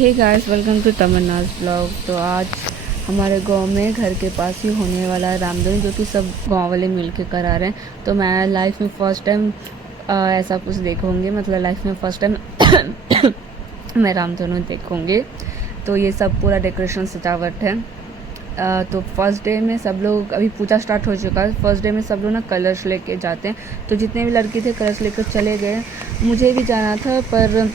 Hey guys, welcome to Tamanna's blog. तो आज हमारे गांव में घर के पास ही होने वाला है रामधनु, जो कि सब गांव वाले मिल के करा रहे हैं। तो मैं लाइफ में फ़र्स्ट टाइम ऐसा कुछ देखूँगी, मतलब लाइफ में फ़र्स्ट टाइम मैं रामधनु देखूँगी। तो ये सब पूरा डेकोरेशन सजावट है। तो फर्स्ट डे में सब लोग, अभी पूजा स्टार्ट हो चुका है। फर्स्ट डे में सब लोग ना कलश लेके जाते हैं। तो जितने भी लड़के थे कलश लेकर चले गए। मुझे भी जाना था, पर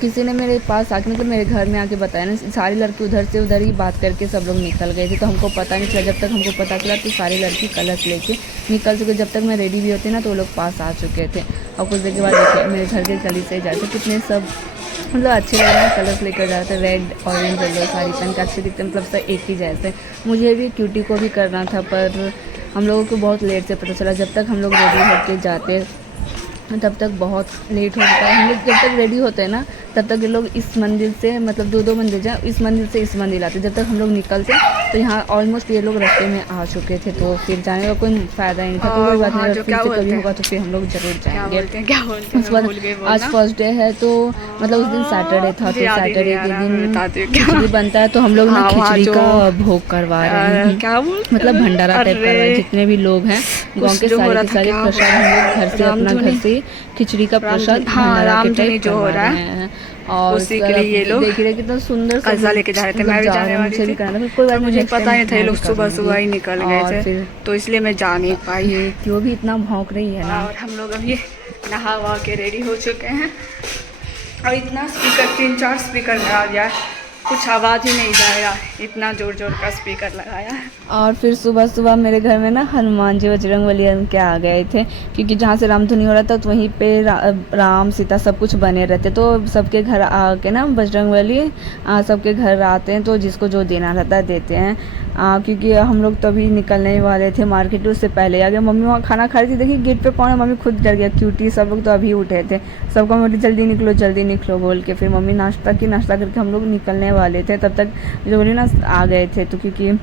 किसी ने मेरे पास आके, मतलब मेरे घर में आके बताया ना, सारी लड़की उधर से उधर ही बात करके सब लोग निकल गए थे। तो हमको पता नहीं चला। जब तक हमको पता चला तो सारी लड़की कलश लेके निकल चुके। जब तक मैं रेडी भी होती ना तो वो लोग पास आ चुके थे। और कुछ देर के बाद देखिए मेरे घर के गली से जाते कितने सब, मतलब अच्छे लग रहे हैं। कलर्स लेकर जाते, रेड ऑरेंज येलो साड़ी पहन के अच्छे दिखते, मतलब सब एक ही जैसे। मुझे भी क्यूटी को भी करना था, पर हम लोगों को बहुत लेट से पता चला। जब तक हम लोग रेडी होके जाते तब तक बहुत लेट हो जाता है। हम लोग जब तक रेडी होते हैं ना तब तक ये लोग इस मंदिर से, मतलब दो मंदिर जाए, इस मंदिर से इस मंदिर आते। जब तक हम लोग निकलते तो यहाँ ऑलमोस्ट ये लोग रास्ते में आ चुके थे। तो फिर जाने का कोई फ़ायदा नहीं था। कोई बात नहीं, फिर से कभी होगा तो फिर हम लोग ज़रूर जाएंगे। उसके बाद आज फर्स्ट डे है, तो मतलब उस दिन सैटरडे था। तो सैटरडे के दिन खिचड़ी बनता है। तो हम लोग ना खिचड़ी का भोग करवा रहे हैं, मतलब भंडारा टाइप करवा रहे हैं। जितने भी लोग हैं गाँव के सारे प्रसाद हम लोग घर से, अपना घर से खिचड़ी का प्रसाद भंडारा के टाइप करवा रहे हैं। और उसी के लिए ये लोग देख रहे कितना सुंदर कज़ा लेके जा रहे थे। मैं भी जाने वाली थी, कोई बात मुझे पता नहीं था ये लोग सुबह ही निकल गए थे, तो इसलिए मैं जा नहीं पाई। क्यों भी इतना भौंक रही है ना। और हम लोग अभी नहा वहा के रेडी हो चुके हैं। और इतना स्पीकर, 3-4 स्पीकर लगा दिया, कुछ आवाज़ ही नहीं जाएगा, इतना जोर का स्पीकर लगाया है। और फिर सुबह मेरे घर में ना हनुमान जी बजरंगबली के आ गए थे, क्योंकि जहाँ से रामधुनी हो रहा था तो वहीं पे राम सीता सब कुछ बने रहते। तो सबके घर आके ना बजरंगबली सबके घर आते हैं, तो जिसको जो देना रहता है देते हैं। क्योंकि हम लोग तभी निकलने वाले थे मार्केट, उससे पहले आ गए। मम्मी वहाँ खाना खा रही थी, देखिए गेट पे पहुँचे, मम्मी खुद डर गया। क्यूटी सब लोग तो अभी उठे थे, सबको बोली जल्दी निकलो बोल के। फिर मम्मी नाश्ता करके हम लोग निकलने वाले थे, तब तक जो बोली ना आ गए थे। तो क्योंकि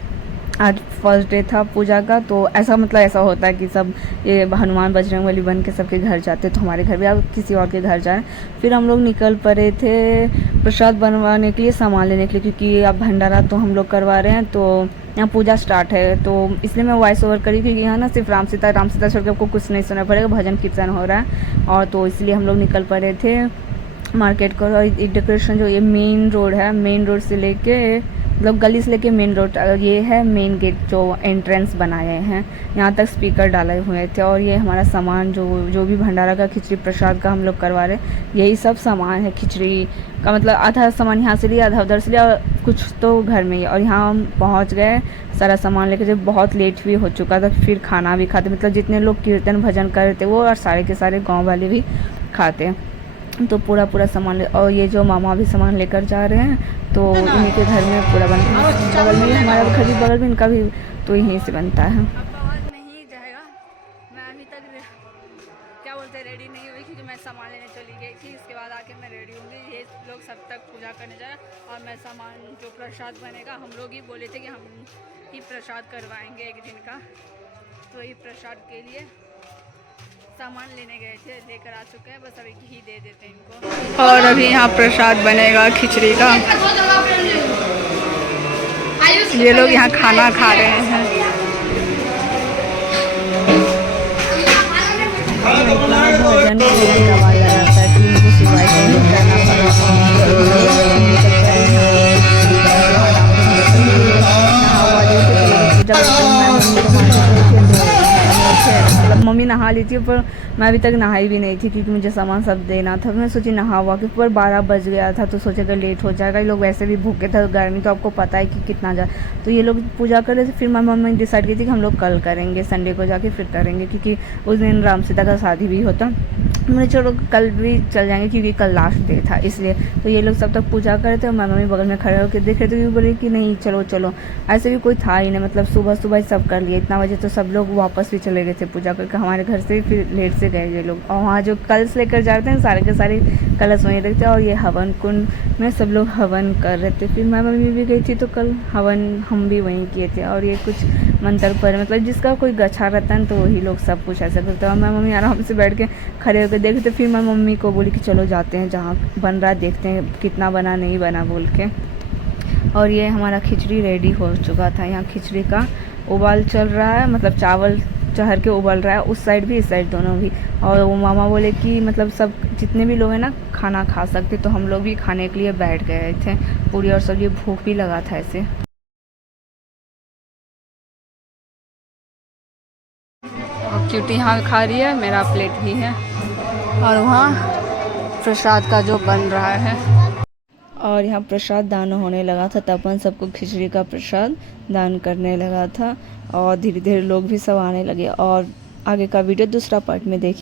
आज फर्स्ट डे था पूजा का, तो ऐसा होता है कि सब ये हनुमान बजरंगबली बन के सबके घर जाते। तो हमारे घर भी आप किसी और के घर जाएं। फिर हम लोग निकल पड़े थे प्रसाद बनवाने के लिए, सामान लेने के लिए, क्योंकि अब भंडारा तो हम लोग करवा रहे हैं। तो यहाँ पूजा स्टार्ट है, तो इसलिए मैं वॉइस ओवर करी, क्योंकि यहाँ ना सिर्फ राम सीता छोड़ के आपको कुछ नहीं सुनना पड़ेगा, भजन कीर्तन हो रहा है। और तो इसलिए हम लोग निकल पड़े थे मार्केट को। और डेकोरेशन जो ये मेन रोड है, मेन रोड से लेके, मतलब गली से लेके मेन रोड, ये है मेन गेट जो एंट्रेंस बनाए हैं। यहाँ तक स्पीकर डाले हुए थे। और ये हमारा सामान जो भी भंडारा का, खिचड़ी प्रसाद का हम लोग करवा रहे, यही सब सामान है। खिचड़ी का मतलब आधा सामान यहाँ से लिया, आधा उधर से लिया, और कुछ तो घर में ही। और यहाँ हम पहुँच गए सारा सामान लेकर। जब बहुत लेट भी हो चुका था, फिर खाना भी खाते, मतलब जितने लोग कीर्तन भजन कर रहे थे वो, और सारे के सारे गाँव वाले भी खाते। तो पूरा सामान और ये जो मामा भी सामान लेकर जा रहे हैं, तो इन्हीं के घर में पूरा बनता है। बगल में हमारा घर भी, बगल में इनका भी, तो यहीं से बनता है। नहीं जाएगा, मैं अभी तक क्या बोलते रेडी नहीं हुई, क्योंकि मैं सामान लेने चली गई थी। इसके बाद आके मैं रेडी होंगी। ये लोग सब तक पूजा करने जा रहे हैं, और मैं सामान जो प्रसाद बनेगा, हम लोग ही बोले थे कि हम ही प्रसाद करवाएंगे एक दिन का। तो ये प्रसाद के लिए सामान लेने गए थे, लेकर आ चुके हैं, बस अभी घी दे देते हैं इनको। और अभी यहाँ प्रसाद बनेगा खिचड़ी का। ये लोग यहाँ खाना खा रहे हैं। भजन करवाया जाता है कि इनको सिवाय नहीं करना मतलब मम्मी नहा ली थी, पर मैं अभी तक नहाई भी नहीं थी, क्योंकि मुझे सामान सब देना था। मैं सोची नहा हुआ कि पर 12 बज गया था, तो सोचा कि लेट हो जाएगा। ये लोग वैसे भी भूखे थे, गर्मी तो आपको पता है कि कितना जा। तो ये लोग पूजा कर रहे थे। फिर मम्मी डिसाइड की थी कि हम लोग कल करेंगे, संडे को जाके फिर करेंगे, क्योंकि उस दिन राम सीता का शादी भी होता। मैंने चलो कल भी चल जाएंगे, क्योंकि कल लास्ट डे था इसलिए। तो ये लोग सब तक पूजा कर रहे थे, और मम्मी बगल में खड़े होकर देख रहे थे। तो बोले कि नहीं चलो। ऐसे भी कोई था ही नहीं, मतलब सुबह ही सब कर लिए। इतना बजे तो सब लोग वापस भी चले गए थे पूजा करके। हमारे घर से फिर लेट से से गए ये लोग। और वहाँ जो कलश लेकर जाते हैं सारे के सारे कलश वहीं रखते हैं, और ये हवन कुंड में सब लोग हवन कर रहे थे। फिर मैं मम्मी भी गई थी तो कल हवन हम भी वहीं किए थे। और ये कुछ मंत्र पर मतलब जिसका कोई गच्छा रहता है तो वही लोग सब कुछ ऐसा करते हैं। और मैं मम्मी आराम से बैठ के खड़े होकर देखते। तो फिर मैं मम्मी को बोली कि चलो जाते हैं जहाँ बन रहा है, देखते हैं कितना बना नहीं बना बोल के। और ये हमारा खिचड़ी रेडी हो चुका था। यहाँ खिचड़ी का उबाल चल रहा है, मतलब चावल चढ़ के उबल रहा है, उस साइड भी इस साइड दोनों भी। और वो मामा बोले कि मतलब सब जितने भी लोग हैं ना खाना खा सकते, तो हम लोग भी खाने के लिए बैठ गए थे। पूरी और सब्जी, भूख भी लगा था ऐसे। और क्यूटी यहाँ खा रही है, मेरा प्लेट भी है। और वहाँ प्रसाद का जो बन रहा है, और यहाँ प्रसाद दान होने लगा था। तब अपन सबको खिचड़ी का प्रसाद दान करने लगा था। और धीरे धीरे लोग भी सब आने लगे। और आगे का वीडियो दूसरा पार्ट में देखिए।